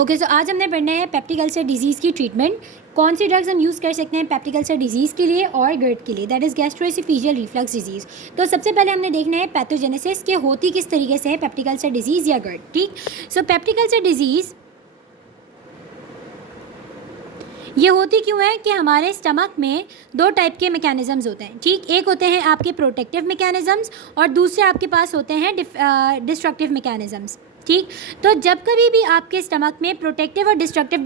Okay, सो आज हमने पढ़ना है पेप्टिक अल्सर डिजीज़ की ट्रीटमेंट। कौन सी ड्रग्स हम यूज़ कर सकते हैं पेप्टिक अल्सर डिजीज़ के लिए और गर्ड के लिए, that is gastro-oesophageal reflux disease. तो सबसे पहले हमने देखना है पैथोजेनेसिस के होती किस तरीके से है पेप्टिक अल्सर डिजीज़ या गर्ड। ठीक, सो पेप्टिक अल्सर डिजीज़ ये होती क्यों है कि हमारे स्टमक में दो टाइप के मैकेनिज़म्स होते हैं। ठीक, एक होते हैं आपके प्रोटेक्टिव मैकेनिज़म्स और दूसरे आपके पास होते हैं डिस्ट्रक्टिव मैकेनिज़म्स। ठीक, तो जब कभी भी आपके स्टमक में प्रोटेक्टिव और डिस्ट्रक्टिव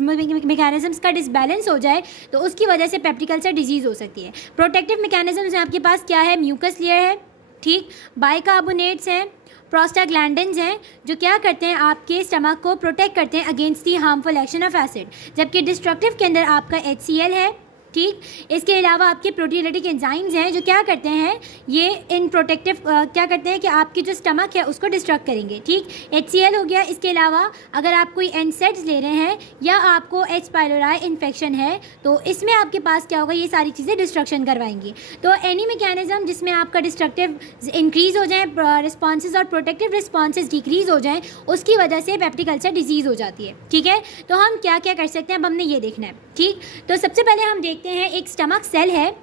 मैकेनिज़म्स का डिसबैलेंस हो जाए तो उसकी वजह से पेप्टिक अल्सर डिजीज़ हो सकती है। प्रोटेक्टिव मैकेनिज़म्स में आपके पास क्या है, म्यूकस लेयर है, ठीक, बाइकार्बोनेट्स हैं, प्रोस्टाग्लैंडिन्स हैं जो क्या करते हैं आपके स्टमक को प्रोटेक्ट करते हैं against the harmful action of acid. जबकि डिस्ट्रक्टिव के अंदर आपका HCl है। ठीक, इसके अलावा आपके प्रोटीओलिटिक एंजाइम्स हैं जो क्या करते हैं, ये इन प्रोटेक्टिव क्या करते हैं कि आपकी जो स्टमक है उसको डिस्ट्रक्ट करेंगे। ठीक, HCl हो गया। इसके अलावा अगर आप कोई NSAIDs ले रहे हैं या आपको H pylori इन्फेक्शन है तो इसमें आपके पास क्या होगा, ये सारी चीज़ें डिस्ट्रक्शन करवाएंगी। तो एनी मैकेनिज्म जिसमें आपका डिस्ट्रक्टिव इंक्रीज़ हो जाए, रिस्पॉन्सेज और प्रोटेक्टिव रिस्पॉन्सेज डिक्रीज़ हो जाएँ, उसकी वजह से पेप्टिक अल्सर डिजीज़ हो जाती है। ठीक है, तो हम क्या क्या कर सकते हैं अब हमने ये देखना है। ठीक, तो सबसे पहले हम देखते हैं एक स्टमक सेल है,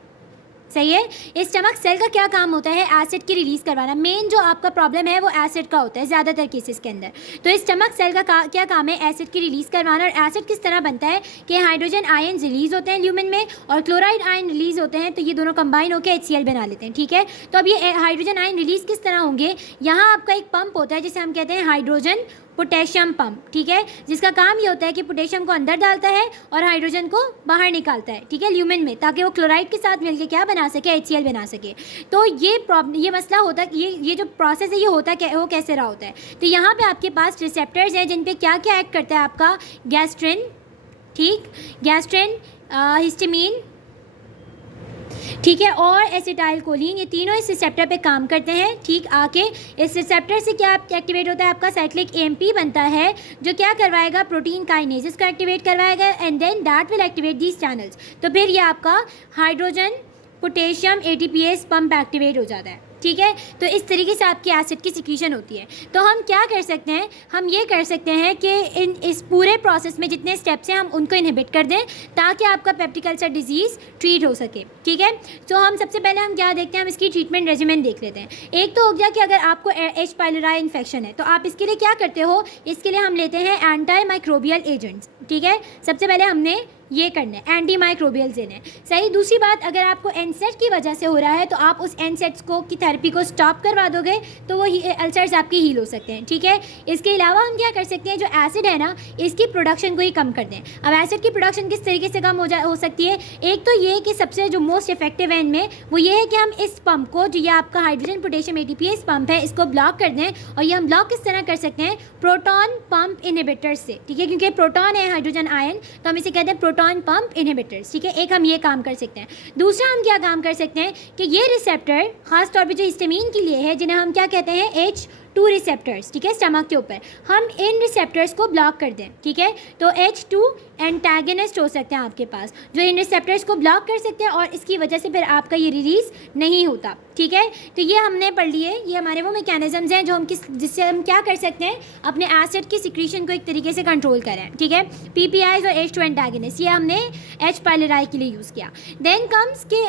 सही है। इस स्टमक सेल का क्या काम होता है, एसिड की रिलीज़ करवाना। मेन जो आपका प्रॉब्लम है वो एसिड का होता है ज़्यादातर केसेस के अंदर। तो इस स्टमक सेल का क्या काम है, एसिड की रिलीज़ करवाना। और एसिड किस तरह बनता है कि हाइड्रोजन आयन रिलीज़ होते हैं ल्यूमेन में और क्लोराइड आयन रिलीज़ होते हैं, तो ये दोनों कंबाइन होकर HCl बना लेते हैं। ठीक है, तो अब ये हाइड्रोजन आयन रिलीज़ किस तरह होंगे, यहाँ आपका एक पंप होता है जिसे हम कहते हैं हाइड्रोजन पोटेशियम पंप। ठीक है, जिसका काम ये होता है कि पोटेशियम को अंदर डालता है और हाइड्रोजन को बाहर निकालता है, ठीक है, ल्यूमेन में, ताकि वो क्लोराइड के साथ मिलकर क्या बना सके, HCl बना सके। तो ये मसला होता है, ये जो प्रोसेस है ये होता है वो कैसे रहा होता है। तो यहाँ पे आपके पास रिसेप्टर्स हैं जिन पे क्या क्या एक्ट करता है आपका गैस्ट्रिन, ठीक, गैस्ट्रिन, हिस्टामिन, ठीक है, और एसिटाइल कोलिन, ये तीनों इस रिसेप्टर पे काम करते हैं। ठीक, आके इस रिसेप्टर से क्या एक्टिवेट होता है आपका साइक्लिक AMP बनता है जो क्या करवाएगा, प्रोटीन काइनेसिस को एक्टिवेट करवाएगा and then that will activate these channels. तो फिर ये आपका hydrogen potassium ATPase pump activate हो जाता है। ठीक है, तो इस तरीके से आपकी एसिड की सिक्रीशन होती है। तो हम क्या कर सकते हैं, हम ये कर सकते हैं कि इस पूरे प्रोसेस में जितने स्टेप्स हैं हम उनको इनहिबिट कर दें ताकि आपका पेप्टिक अल्सर डिजीज़ ट्रीट हो सके। ठीक है, तो हम सबसे पहले हम क्या देखते हैं, हम इसकी ट्रीटमेंट रेजिमेंट देख लेते हैं। एक तो हो गया कि अगर आपको H pylori इन्फेक्शन है तो आप इसके लिए क्या करते हो, इसके लिए हम लेते हैं एंटी माइक्रोबियल एजेंट्स। ठीक है, सबसे पहले हमने ये करना है, एंटी माइक्रोबियल्स देने, सही। दूसरी बात, अगर आपको NSAID की वजह से हो रहा है तो आप उस NSAIDs को की थेरेपी को स्टॉप करवा दोगे तो वो अल्सर्स आपकी हील हो सकते हैं। ठीक है, इसके अलावा हम क्या कर सकते हैं, जो एसिड है ना इसकी प्रोडक्शन को ही कम कर दें। अब एसिड की प्रोडक्शन किस तरीके से कम हो सकती है, एक तो ये कि सबसे जो मोस्ट इफेक्टिव है इनमें वो ये है कि हम इस पंप को, जो ये आपका हाइड्रोजन पोटेशियम ATPase पंप है, इसको ब्लॉक कर दें। और ये हम ब्लॉक किस तरह कर सकते हैं, प्रोटॉन पंप इनहिबिटर्स से। ठीक है, क्योंकि प्रोटॉन है हाइड्रोजन आयन, तो हम इसे कहते हैं प्रोटॉन पंप इनहिबिटर्स। ठीक है, एक हम ये काम कर सकते हैं। दूसरा हम क्या काम कर सकते हैं कि ये रिसेप्टर खास तौर पे जो हिस्टामिन के लिए है, जिन्हें हम क्या कहते हैं H2 रिसेप्टर्स, ठीक है, स्टमक के ऊपर, हम इन रिसेप्टर्स को ब्लॉक कर दें। ठीक है, तो H2 एंटागनिस्ट हो सकते हैं आपके पास जो इन रिसेप्टर्स को ब्लॉक कर सकते हैं और इसकी वजह से फिर आपका ये रिलीज़ नहीं होता। ठीक है, तो ये हमने पढ़ लिए, ये हमारे वो मैकेनिज़म्स हैं जो हम जिससे हम क्या कर सकते हैं, अपने एसिड की सिक्रीशन को एक तरीके से कंट्रोल करें। ठीक है, PPIs और H2 एंटागनिस्ट ये हमने H pylori के लिए यूज़ किया। देन कम्स के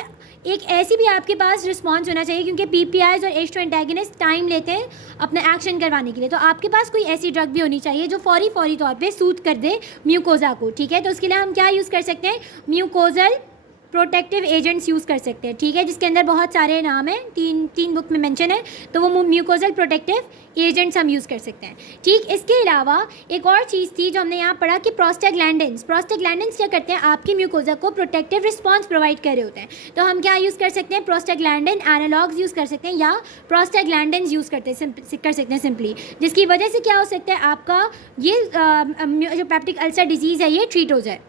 एक ऐसी भी आपके पास रिस्पॉन्स होना चाहिए, क्योंकि PPIs और H2 एंटागनिस्ट टाइम लेते हैं अपना एक्शन करवाने के लिए, तो आपके पास कोई ऐसी ड्रग भी होनी चाहिए जो फौरी तौर पे सूट कर दे म्यूकोजा को। ठीक है, तो उसके लिए हम क्या यूज़ कर सकते हैं, म्यूकोजल प्रोटेक्टिव एजेंट्स यूज़ कर सकते हैं। ठीक है, जिसके अंदर बहुत सारे नाम हैं, तीन बुक में मेंशन है, तो वो म्यूकोजल प्रोटेक्टिव एजेंट्स हम यूज़ कर सकते हैं। ठीक, इसके अलावा एक और चीज़ थी जो हमने यहाँ पढ़ा कि प्रोस्टाग्लैंडिन्स क्या करते हैं, आपकी म्यूकोजा को प्रोटेक्टिव रिस्पॉन्स प्रोवाइड कर रहे होते हैं। तो हम क्या यूज़ कर सकते हैं, प्रोस्टाग्लैंडिन एनालॉग्स यूज़ कर सकते हैं या प्रोस्टाग्लैंडिन्स यूज़ कर सकते हैं सिंपली, जिसकी वजह से क्या हो सकता है, आपका ये जो पेप्टिक अल्सर डिजीज़ है ये ट्रीट हो जाए।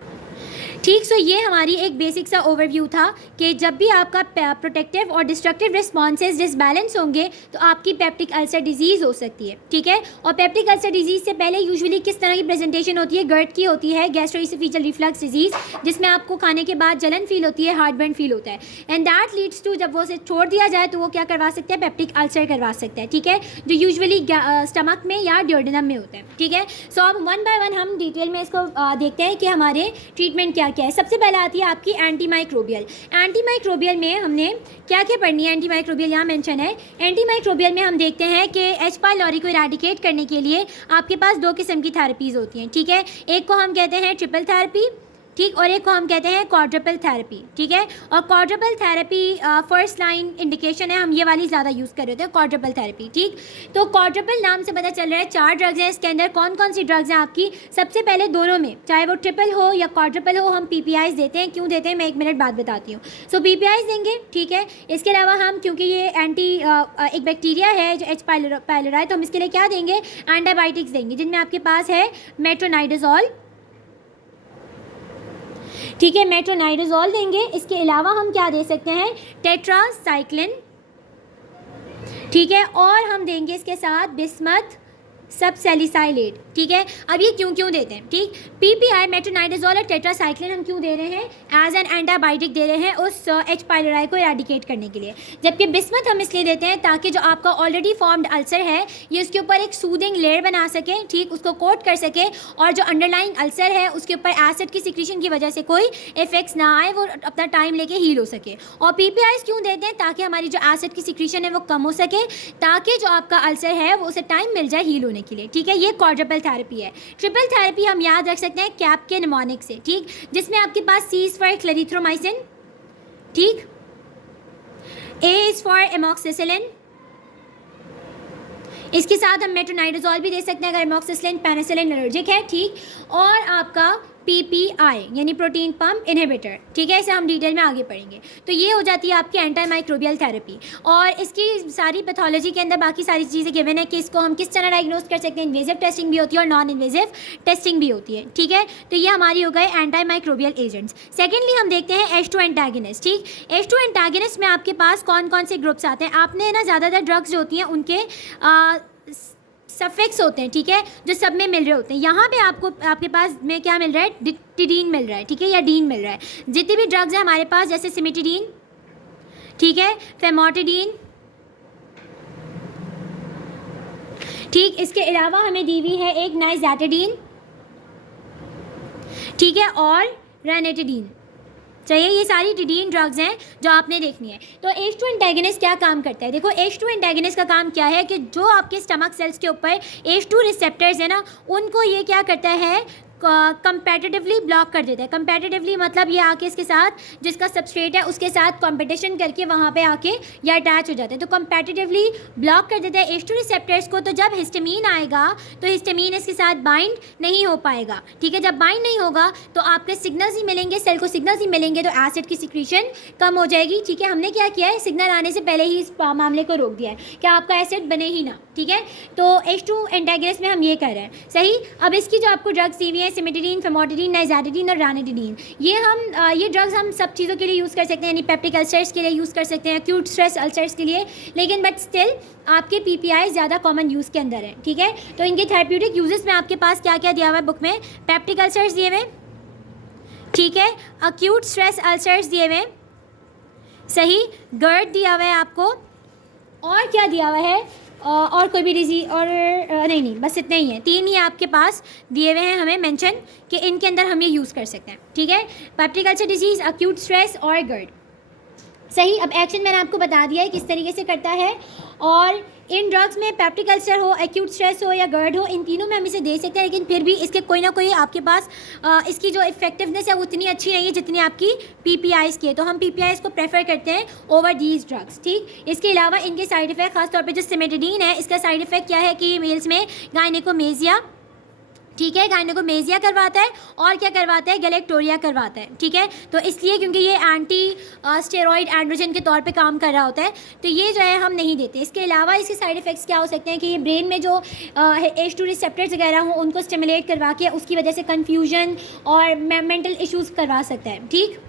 ठीक। सो ये हमारी एक बेसिक सा ओवरव्यू था कि जब भी आपका प्रोटेक्टिव और डिस्ट्रक्टिव रिस्पॉन्सेज डिसबैलेंस होंगे तो आपकी पेप्टिक अल्सर डिजीज़ हो सकती है। ठीक है। और पेप्टिक अल्सर डिजीज़ से पहले यूजुअली किस तरह की प्रेजेंटेशन होती है? गर्ट की होती है, गैस्ट्रोइसोफेजियल रिफ्लक्स डिजीज़, जिसमें आपको खाने के बाद जलन फील होती है, हार्टबर्न फील होता है, एंड दैट लीड्स टू, जब वो उसे छोड़ दिया जाए तो वो क्या करवा सकते हैं? पेप्टिक अल्सर करवा सकता है। ठीक है, जो यूजुअली स्टमक में या ड्यूडेनम में होता है। ठीक है। सो अब वन बाय वन हम डिटेल में इसको देखते हैं कि हमारे ट्रीटमेंट क्या क्या है। सबसे पहले आती है आपकी एंटीमाइक्रोबियल। एंटीमाइक्रोबियल में हमने क्या क्या पढ़नी है? एंटीमाइक्रोबियल यहाँ मेंशन है। एंटीमाइक्रोबियल में हम देखते हैं कि एच पाइलोरी को इरेडिकेट करने के लिए आपके पास दो किस्म की थेरेपीज़ होती हैं। ठीक है, एक को हम कहते हैं ट्रिपल थेरेपी, ठीक, और एक को हम कहते हैं क्वाड्रुपल थेरेपी। ठीक है, और quadruple therapy first line indication है, हम ये वाली ज़्यादा यूज़ कर रहे होते हैं, क्वाड्रुपल थेरेपी। ठीक, तो क्वाड्रुपल नाम से पता चल रहा है 4 ड्रग्स हैं इसके अंदर। कौन कौन सी ड्रग्स हैं आपकी? सबसे पहले दोनों में, चाहे वो ट्रिपल हो या क्वाड्रुपल हो, हम पीपीआईज देते हैं। क्यों देते हैं मैं 1 मिनट बाद बताती हूँ। सो पीपीआईज देंगे। ठीक है, इसके अलावा हम, क्योंकि ये एक बैक्टीरिया है जो एच पाइलोराई, तो हम इसके लिए क्या देंगे? एंटीबायोटिक्स देंगे, जिनमें आपके पास है मेट्रोनाइडाजोल। ठीक है, मेट्रोनाइडाजोल देंगे। इसके अलावा हम क्या दे सकते हैं? टेट्रासाइक्लिन। ठीक है, और हम देंगे इसके साथ बिस्मथ सबसेलिसाइलेट। ठीक है, अब ये क्यों क्यों देते हैं? ठीक, पीपीआई, मेट्रोनाइडाजोल और टेट्रासाइक्लिन हम क्यों दे रहे हैं? एज एन एंटीबायोटिक दे रहे हैं उस एच पाइलोराई को इरेडिकेट करने के लिए। जबकि बिस्मथ हम इसलिए देते हैं ताकि जो आपका ऑलरेडी फॉर्म्ड अल्सर है ये उसके ऊपर एक सूदिंग लेयर बना सके, ठीक, उसको कोट कर सके, और जो अंडरलाइंग अल्सर है उसके ऊपर एसिड की सिक्रीशन की वजह से कोई इफेक्ट्स ना आए, वो अपना टाइम लेके हील हो सके। और पीपीआईज क्यों देते हैं? ताकि हमारी जो एसिड की सिक्रीशन है वो कम हो सके, ताकि जो आपका अल्सर है वो उसे टाइम मिल जाए हील होने के लिए। ठीक है, ये क्वाड्रुपल थेरेपी है। ट्रिपल थेरेपी हम याद रख सकते हैं कैप के निमोनिक से, ठीक, जिसमें आपके पास C इज़ फॉर क्लेरिथ्रोमाइसिन, ठीक, A इज़ फॉर एमॉक्सिसिलिन। इसके साथ हम मेट्रोनाइडाजोल भी दे सकते हैं अगर एमॉक्सिसिलिन पेनिसिलिन एलर्जिक है। ठीक, और आपका PPI यानी प्रोटीन पम्प इनहिबिटर। ठीक है, इसे हम डिटेल में आगे पढ़ेंगे। तो ये हो जाती है आपकी एंटीमाइक्रोबियल थेरेपी, और इसकी सारी पैथोलॉजी के अंदर बाकी सारी चीज़ें गिवन है कि इसको हम किस तरह डायग्नोज कर सकते हैं। इन्वेजिव टेस्टिंग भी होती है और नॉन इन्वेजिव टेस्टिंग भी होती है। ठीक है, तो ये हमारी हो गए एंटीमाइक्रोबियल एजेंट्स। सेकेंडली हम देखते हैं H2 एंटागनिस्ट। ठीक, H2 एंटागनिस्ट में आपके पास कौन कौन से ग्रुप्स आते हैं? आपने ना ज़्यादातर ड्रग्स जो होती हैं उनके सफिक्स होते हैं, ठीक है, जो सब में मिल रहे होते हैं। यहाँ पे आपके पास में क्या मिल रहा है? डिटिडीन मिल रहा है, ठीक है, या डीन मिल रहा है। जितने भी ड्रग्स हैं हमारे पास, जैसे सिमिटिडीन, ठीक है, फेमोटिडीन, ठीक, इसके अलावा हमें दी हुई है एक नाइज़ेटाडीन, ठीक है, और रेनेटिडीन। चाहिए, ये सारी टिडीन ड्रग्स हैं जो आपने देखनी है। तो H2 एंटागनिस्ट क्या काम करता है? देखो, H2 एंटागनिस्ट का काम क्या है कि जो आपके स्टमक सेल्स के ऊपर H2 रिसेप्टर्स है ना, उनको ये क्या करता है? कंपेटिटिवली ब्लॉक कर देता है। कंपेटिटिवली मतलब ये आके इसके साथ, जिसका सबस्ट्रेट है उसके साथ कंपटीशन करके वहाँ पे आके ये अटैच हो जाता है। तो कंपेटिटिवली ब्लॉक कर देता है H2 रिसेप्टर्स को। तो जब हिस्टामीन आएगा तो हिस्टामीन इसके साथ बाइंड नहीं हो पाएगा। ठीक है, जब बाइंड नहीं होगा तो आपके सिग्नल्स ही मिलेंगे, सेल को सिग्नल्स ही मिलेंगे, तो एसिड की सिक्रीशन कम हो जाएगी। ठीक है, हमने क्या किया है? सिग्नल आने से पहले ही इस मामले को रोक दिया है कि आपका एसिड बने ही ना। ठीक है, तो H2 एंटागनिस्ट में हम ये कर रहे हैं। सही, अब इसकी जो आपको ड्रग्स दी हुई है, सिमिटिडीन, फेमोटिडीन, नाइज़ेटाडीन और रानिटिडीन, ये ड्रग्स हम सब चीज़ों के लिए यूज़ कर सकते हैं, यानी पेप्टिक अल्सर्स के लिए यूज़ कर सकते हैं, एक्यूट स्ट्रेस अल्सर्स के लिए, लेकिन बट स्टिल आपके PPI ज़्यादा कॉमन यूज़ के अंदर है। ठीक है, तो इनके थेरेप्यूटिक यूजेस में आपके पास क्या क्या दिया हुआ है बुक में? पेप्टिक अल्सर्स दिए हुए, ठीक है, एक्यूट स्ट्रेस अल्सर्स दिए हुए, सही, गर्ड दिया हुआ है आपको, और क्या दिया हुआ है? और कोई भी डिजीज, और नहीं, बस इतने ही हैं, 3 ही आपके पास दिए हुए हैं हमें मेंशन कि इनके अंदर हम ये यूज़ कर सकते हैं। ठीक है, peptic ulcer disease, acute stress और गर्ड। सही, अब एक्शन मैंने आपको बता दिया है किस तरीके से करता है, और इन ड्रग्स में पेप्टिक अल्सर हो, एक्यूट स्ट्रेस हो या गर्ड हो, इन तीनों में हम इसे दे सकते हैं, लेकिन फिर भी इसके कोई ना कोई आपके पास इसकी जो इफेक्टिवनेस है वो उतनी अच्छी नहीं है जितनी आपकी PPIs की है। तो हम PPIs को प्रेफर करते हैं ओवर दीज ड्रग्स। ठीक, इसके अलावा इनके साइड इफेक्ट, खासतौर पर जो सिमिटिडीन है, इसका साइड इफेक्ट क्या है कि मेल्स में गायनेकोमेजिया, ठीक है, गायनेकोमेजिया करवाता है और क्या करवाता है, गैलेक्टोरिया करवाता है। ठीक है, तो इसलिए क्योंकि ये एंटी स्टेरॉइड एंड्रोजन के तौर पे काम कर रहा होता है, तो ये जो है हम नहीं देते। इसके अलावा इसके साइड इफ़ेक्ट्स क्या हो सकते हैं कि ये ब्रेन में जो H2 रिसेप्टर्स वगैरह हों उनको स्टिमुलेट करवा के उसकी वजह से कन्फ्यूजन और मेंटल इश्यूज़ करवा सकता है। ठीक,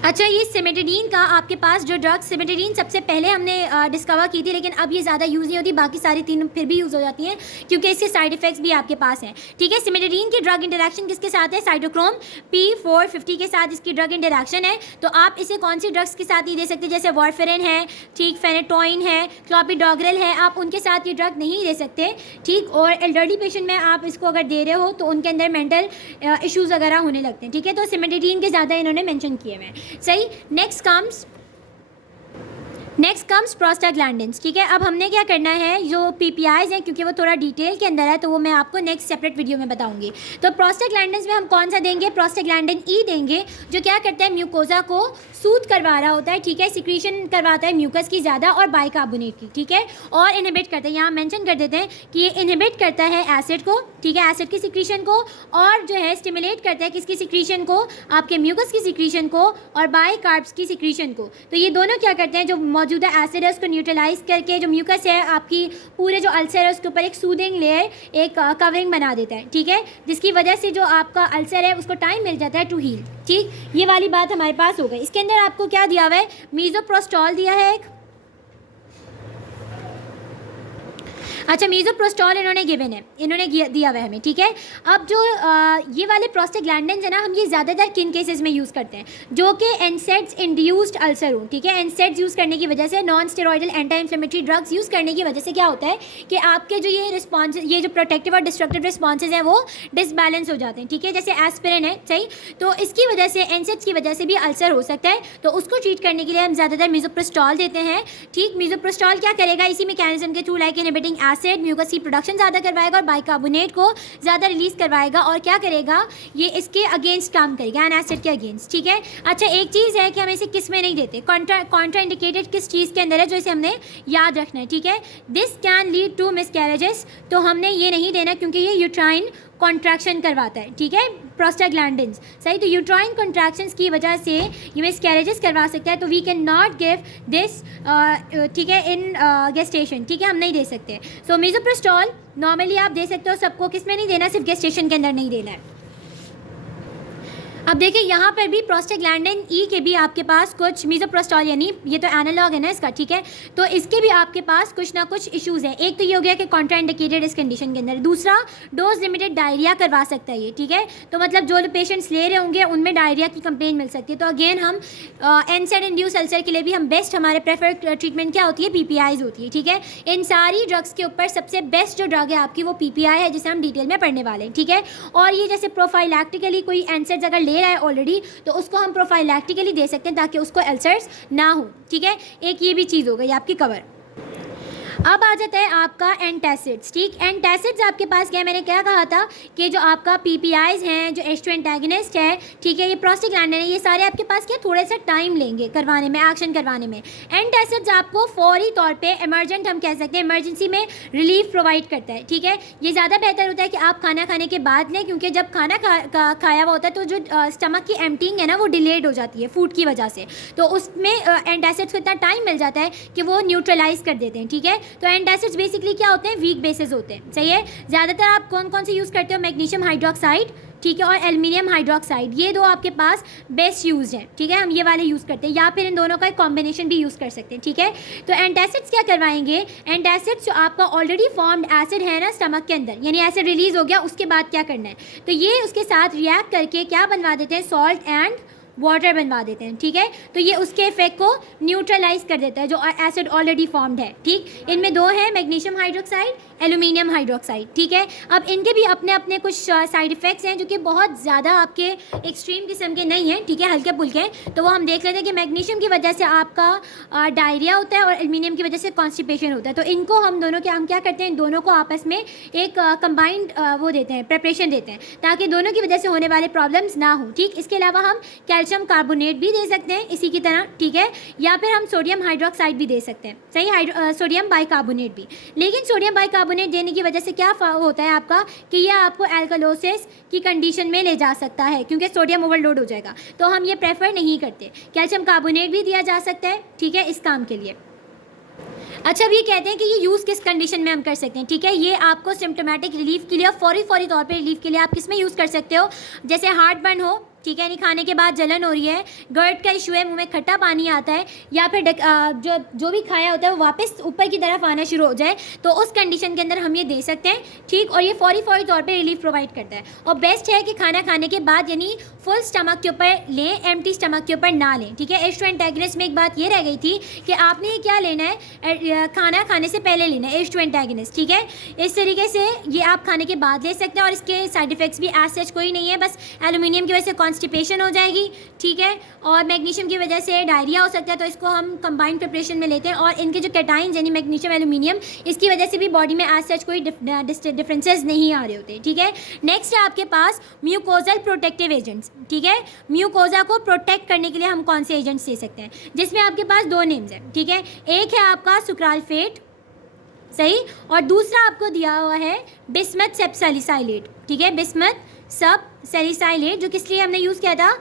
अच्छा, ये सिमेटिडीन का आपके पास जो ड्रग, सिमेटिडीन सबसे पहले हमने डिस्कवर की थी, लेकिन अब ये ज़्यादा यूज़ नहीं होती, बाकी सारी तीन फिर भी यूज़ हो जाती हैं क्योंकि इसके साइड इफ़ेक्ट्स भी आपके पास हैं। ठीक है, सिमेटिडीन की ड्रग इंटरेक्शन किसके साथ है, साइटोक्रोम P450 के साथ इसकी ड्रग इंटरेक्शन है। तो आप इसे कौन सी ड्रग्स के साथ नहीं दे सकते, जैसे वारफेरिन है, ठीक, फेनेटोइन है, क्लोपिडोग्रेल है, आप उनके साथ ये ड्रग नहीं दे सकते। ठीक, और एल्डरली पेशेंट में आप इसको अगर दे रहे हो तो उनके अंदर मेंटल इश्यूज़ वगैरह होने लगते हैं। ठीक है, तो सिमेटिडीन के ज़्यादा इन्होंने मेंशन किए हुए हैं। सही, नेक्स्ट कम्स प्रोस्टाग्लैंडिन्स। ठीक है, अब हमने क्या करना है, जो PPIs हैं क्योंकि वो थोड़ा डिटेल के अंदर है तो वो मैं आपको नेक्स्ट सेपरेट वीडियो में बताऊंगी। तो प्रोस्टाग्लैंडिन्स में हम कौन सा देंगे, प्रोस्टाग्लैंडिन E देंगे, जो क्या करता है, म्यूकोजा को सूद करवा रहा होता है। ठीक है, सिक्रीशन करवाता है म्यूकस की ज़्यादा और बाइकार्बोनेट की। ठीक है, और इनहिबिट करता है, यहाँ मेंशन कर देते हैं कि ये इनहिबिट करता है एसिड को। ठीक है, एसिड की सिक्रीशन को, और जो है स्टिमुलेट करता है किसकी सिक्रीशन को, आपके म्यूकस की सिक्रीशन को और बाइकार्ब्स की सिक्रीशन को। तो ये दोनों क्या करते हैं, जो मौजूदा एसिड है उसको न्यूट्रलाइज करके जो म्यूकस है आपकी पूरे जो अल्सर है उसके ऊपर एक सूदिंग लेयर, एक कवरिंग बना देता है। ठीक है, जिसकी वजह से जो आपका अल्सर है उसको टाइम मिल जाता है टू हील। ठीक, ये वाली बात हमारे पास हो गई। इसके अंदर आपको क्या दिया हुआ है, मीज़ोप्रोस्टॉल दिया है एक। अच्छा, मीज़ोप्रोस्टॉल इन्होंने गिवन है, इन्होंने दिया हुआ है हमें। ठीक है, अब जो ये वाले प्रोस्टाग्लैंडिन्स है ना, हम ये ज़्यादातर किन केसेस में यूज़ करते हैं, जो कि एनसेड्स इंड्यूस्ड अल्सर हो। ठीक है, एनसेड्स यूज़ करने की वजह से, non steroidal anti inflammatory drugs use करने की वजह से क्या होता है कि आपके जो ये रिस्पॉन्स, ये जो प्रोटेक्टिव और डिस्ट्रक्टिव रिस्पॉन्सेज हैं वो डिसबैलेंस हो जाते हैं। ठीक है, जैसे एस्पिरिन है, सही, तो इसकी वजह से, एनसेड्स की वजह से भी अल्सर हो सकता है, तो उसको ट्रीट करने के लिए हम ज़्यादातर मीज़ोप्रोस्टॉल देते हैं। ठीक, मीज़ोप्रोस्टॉल क्या करेगा, इसी मैकेनिज्म के through like inhibiting acid mucus की प्रोडक्शन ज़्यादा करवाएगा और बाइकार्बोनेट को ज़्यादा रिलीज़ करवाएगा, और क्या करेगा, ये इसके अगेंस्ट काम करेगा, एन एसिड के अगेंस्ट। ठीक है, अच्छा, एक चीज़ है कि हम इसे किस में नहीं देते, कॉन्ट्रा इंडिकेटेड किस चीज़ के अंदर है, जो इसे हमने याद रखना है। ठीक है, this can lead to miscarriages, तो हमने ये नहीं देना क्योंकि ये यूट्राइन कॉन्ट्रैक्शन करवाता है। ठीक है, प्रोस्टाग्लैंडिन्स, सही, तो यूट्राइन कॉन्ट्रैक्शंस की वजह से ये मिसकैरेजेस करवा सकता है, तो we can not give this, ठीक है, इन गेस्टेशन। ठीक है, हम नहीं दे सकते। सो मीज़ोप्रोस्टॉल नॉर्मली आप दे सकते हो सबको, किस में नहीं देना, सिर्फ गेस्टेशन के अंदर नहीं देना है। अब देखिए यहाँ पर भी प्रोस्टाग्लैंडिन E के भी आपके पास कुछ, मीज़ोप्रोस्टॉल यानी ये तो एनालॉग है ना इसका। ठीक है, तो इसके भी आपके पास कुछ ना कुछ इश्यूज़ हैं। एक तो ये हो गया कि कॉन्ट्राइंडिकेटेड इस कंडीशन के अंदर, दूसरा डोज लिमिटेड डायरिया करवा सकता है ये। ठीक है, तो मतलब जो पेशेंट्स ले रहे होंगे उनमें डायरिया की कंप्लेन मिल सकती है। तो अगेन हम एनसेड इंड्यूस अल्सर के लिए भी हम बेस्ट, हमारे प्रेफर्ड ट्रीटमेंट क्या होती है, PPIs होती है। ठीक है, इन सारी ड्रग्स के ऊपर सबसे बेस्ट जो ड्रग है आपकी वो PPI है, जिसे हम डिटेल में पढ़ने वाले हैं। ठीक है, और ये जैसे प्रोफाइलैक्टिकली कोई एनसेड अगर ले रहा है ऑलरेडी तो उसको हम प्रोफाइलैक्टिकली दे सकते हैं ताकि उसको अल्सर्स ना हो। ठीक है, एक ये भी चीज़ हो गई आपकी कवर। अब आ जाता है आपका एंटासिड्स। ठीक, एंटासिड्स आपके पास क्या है, मैंने क्या कहा था कि जो आपका PPIs हैं, जो H2 एंटागनिस्ट है, ठीक है, ये प्रोस्टाग्लैंडिन है, ये सारे आपके पास क्या थोड़े सा टाइम लेंगे करवाने में, एक्शन करवाने में। एंटासिड्स आपको फौरी तौर पे इमरजेंट, हम कह सकते हैं इमरजेंसी में रिलीफ प्रोवाइड करता है। ठीक है, ये ज़्यादा बेहतर होता है कि आप खाना खाने के बाद लें, क्योंकि जब खाना खाया हुआ होता है तो जो स्टमक की एम्प्टिंग है ना वो डिलेड हो जाती है फूड की वजह से, तो उसमें एंटासिड्स को इतना टाइम मिल जाता है कि वो न्यूट्रलाइज कर देते हैं। ठीक है, तो एंटासिड्स बेसिकली क्या होते हैं, वीक बेसिस होते हैं। सही है, ज़्यादातर आप कौन कौन से यूज़ करते हो, मैग्नीशियम हाइड्रोक्साइड, ठीक है, और एल्युमिनियम हाइड्रोक्साइड, ये दो आपके पास बेस्ट यूज हैं। ठीक है, हम ये वाले यूज़ करते हैं, या फिर इन दोनों का एक कॉम्बिनेशन भी यूज़ कर सकते हैं। ठीक है, तो एंटासिड्स क्या करवाएंगे, एंटासिड्स जो आपका ऑलरेडी फॉर्म्ड एसिड है ना स्टमक के अंदर, यानी एसिड रिलीज हो गया, उसके बाद क्या करना है, तो ये उसके साथ रिएक्ट करके क्या बनवा देते हैं, सॉल्ट एंड वाटर बनवा देते हैं। ठीक है, तो ये उसके इफेक्ट को न्यूट्रलाइज कर देता है जो एसिड ऑलरेडी फॉर्म्ड है। ठीक, इनमें दो है, मैग्नीशियम हाइड्रोक्साइड, एल्यूमिनियम हाइड्रोक्साइड। ठीक है, अब इनके भी अपने अपने कुछ साइड इफ़ेक्ट्स हैं जो कि बहुत ज़्यादा आपके एक्सट्रीम किस्म के नहीं हैं। ठीक है, हल्के फुल्के हैं, तो वो हम देख लेते हैं कि मैग्नीशियम की वजह से आपका डायरिया होता है और एल्यूमिनियम की वजह से कॉन्स्टिपेशन होता है। तो इनको हम दोनों के, हम क्या करते हैं, इन दोनों को आपस में एक कंबाइंड वो देते हैं, प्रिपरेशन देते हैं, ताकि दोनों की वजह से होने वाले प्रॉब्लम्स ना हो। ठीक, इसके अलावा हम कैल्शियम कैल्शियम कार्बोनेट भी दे सकते हैं इसी की तरह, ठीक है, या फिर हम सोडियम हाइड्रोक्साइड भी दे सकते हैं, सही, सोडियम बाइकार्बोनेट भी। लेकिन सोडियम बाइकार्बोनेट देने की वजह से क्या होता है आपका कि यह आपको एल्कलोसिस की कंडीशन में ले जा सकता है, क्योंकि सोडियम ओवरलोड हो जाएगा, तो हम ये प्रेफर नहीं करते। कैल्शियम कार्बोनेट भी दिया जा सकता है, ठीक है, इस काम के लिए। अच्छा, अब ये कहते हैं कि ये यूज़ किस कंडीशन में हम कर सकते हैं, ठीक है, ये आपको सिम्टोमेटिक रिलीफ के लिए और फौरी तौर पे रिलीफ के लिए आप किस में यूज़ कर सकते हो, जैसे हार्ट बर्न हो, ठीक है, यानी खाने के बाद जलन हो रही है, गर्ट का इशू है, मुंह में खट्टा पानी आता है, या फिर जो भी खाया होता है वो वापस ऊपर की तरफ आना शुरू हो जाए, तो उस कंडीशन के अंदर हम ये दे सकते हैं, ठीक, और ये फौरी तौर पे रिलीफ प्रोवाइड करता है। और बेस्ट है कि खाना खाने के बाद यानी फुल स्टमक के ऊपर लें, एम्प्टी स्टमक के ऊपर ना लें, ठीक है। H2 एंटागनिस्ट में एक बात ये रह गई थी कि आपने ये क्या लेना है, खाना खाने से पहले लेना है H2 एंटागनिस्ट, ठीक है। इस तरीके से ये आप खाने के बाद ले सकते हैं और इसके साइड इफ़ेक्ट्स भी एज सच कोई नहीं है, बस एल्यूमिनियम की वजह से कॉन्स्टिपेशन हो जाएगी, ठीक है, और मैग्नीशियम की वजह से डायरिया हो सकता है, तो इसको हम कंबाइंड प्रिपरेशन में लेते हैं। और इनके जो कैटाइंस यानी मैग्नीशियम एल्यूमिनियम, इसकी वजह से भी बॉडी में एज सच कोई डिफरेंसेस नहीं आ रहे होते, ठीक है। नेक्स्ट है आपके पास म्यूकोजल प्रोटेक्टिव एजेंट्स, ठीक है। म्यूकोजा को प्रोटेक्ट करने के लिए हम कौन से एजेंट्स दे सकते हैं, जिसमें आपके पास दो नेम्स हैं, ठीक है। एक है आपका सुक्राल्फेट, सही, और दूसरा आपको दिया हुआ है बिस्मथ सेप्सालिसाइलेट, ठीक है, बिस्मथ सब सेलिसाइलेट, जो किस लिए हमने यूज़ किया था,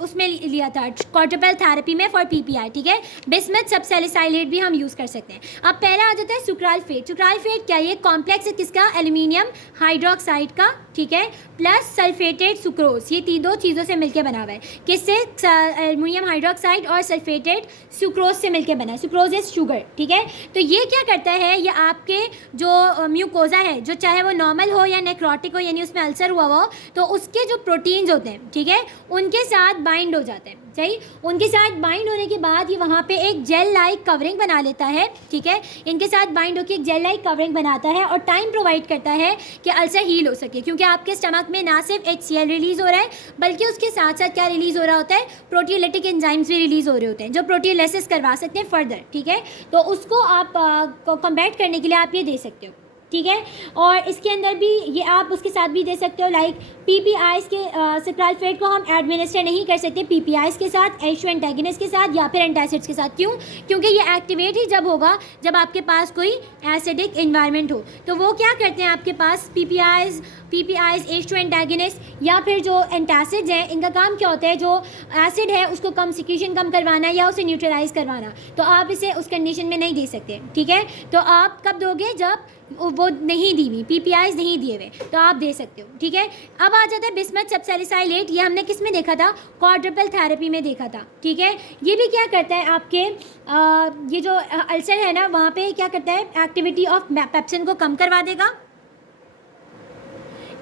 उसमें लिया था क्वाड्रुपल थेरेपी में फॉर पीपीआई, ठीक है। बिस्मथ सब सेलिसाइलेट भी हम यूज़ कर सकते हैं। अब पहला आ जाता है सुक्राल्फेट। सुक्राल्फेट क्या, ये कॉम्प्लेक्स है किसका, एल्यूमिनियम हाइड्रोक्साइड का, ठीक है, प्लस सल्फेटेड सुक्रोज, ये दो चीज़ों से मिलकर बना हुआ है, किससे, एल्यूमिनियम हाइड्रोक्साइड और सल्फेटेड सुक्रोज से मिलकर बना है, सुक्रोज इज शुगर, ठीक है। तो ये क्या करता है, ये आपके जो म्यूकोजा है, जो चाहे वो नॉर्मल हो या नेक्रोटिक हो, यानी उसमें अल्सर हुआ हो, तो उसके जो प्रोटीन्स होते हैं, ठीक है, उनके साथ बाइंड हो जाते हैं, सही, उनके साथ बाइंड होने के बाद ये वहाँ पे एक जेल लाइक कवरिंग बना लेता है, ठीक है, इनके साथ बाइंड होकर एक जेल लाइक कवरिंग बनाता है और टाइम प्रोवाइड करता है कि अल्सर हील हो सके, क्योंकि आपके स्टमक में ना सिर्फ HCl रिलीज़ हो रहा है, बल्कि उसके साथ साथ क्या रिलीज़ हो रहा होता है, प्रोटीओलिटिक एंजाइम्स भी रिलीज़ हो रहे होते हैं, जो प्रोटीओलिसिस करवा सकते हैं फर्दर, ठीक है। तो उसको आप कॉम्बैट करने के लिए आप ये दे सकते हो, ठीक है। और इसके अंदर भी ये आप उसके साथ भी दे सकते हो, लाइक पीपीआईज के सुक्राल्फेट को हम एडमिनिस्टर नहीं कर सकते पीपीआईज के साथ, H2 एंटागनिस्ट के साथ या फिर एंटासिड्स के साथ, क्यों, क्योंकि ये एक्टिवेट ही जब होगा जब आपके पास कोई एसिडिक इन्वायरमेंट हो। तो वो क्या करते हैं आपके पास पीपीआईज H2 एंटागनिस्ट या फिर जो एंटासिड्स हैं, इनका काम क्या होता है, जो एसिड है उसको कम सिक्रीशन कम करवाना या उसे न्यूट्रलाइज करवाना, तो आप इसे उस कंडीशन में नहीं दे सकते, ठीक है। तो आप कब दोगे, जब वो नहीं दी हुई, पीपीआईज नहीं दिए हुए, तो आप दे सकते हो, ठीक है। अब आ जाता है बिस्मथ सबसेलिसाइलेट, ये हमने किस में देखा था, क्वाड्रुपल थेरेपी में देखा था, ठीक है। ये भी क्या करता है आपके ये जो अल्सर है ना, वहाँ पे क्या करता है, एक्टिविटी ऑफ पेप्सिन को कम करवा देगा,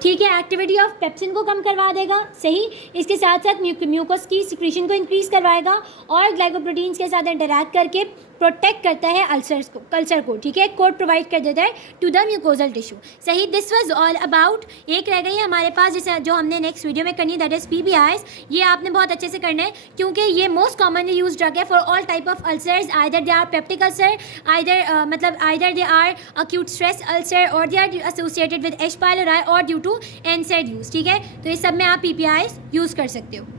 ठीक है, एक्टिविटी ऑफ पेप्सिन को कम करवा देगा, सही। इसके साथ साथ म्यूकस की सिक्रीशन को इंक्रीज करवाएगा और ग्लाइकोप्रोटीन्स के साथ इंटरैक्ट करके प्रोटेक्ट करता है कल्चर को, ठीक है, कोड प्रोवाइड कर देता है टू द म्यूकोजल टिश्यू, सही। दिस वाज ऑल अबाउट, एक रह गई है हमारे पास जिसे जो हमने नेक्स्ट वीडियो में करनी, दैट इज पीपीआईज। ये आपने बहुत अच्छे से करना है, क्योंकि ये मोस्ट कॉमनली यूज ड्रग है for all type of ulcers, either they are peptic ulcer, either they are acute stress ulcer, और they are associated with H. pylori और ड्यू टू NSAID यूज, ठीक है। तो इस सब में आप पीपीआईज यूज़ कर सकते हो।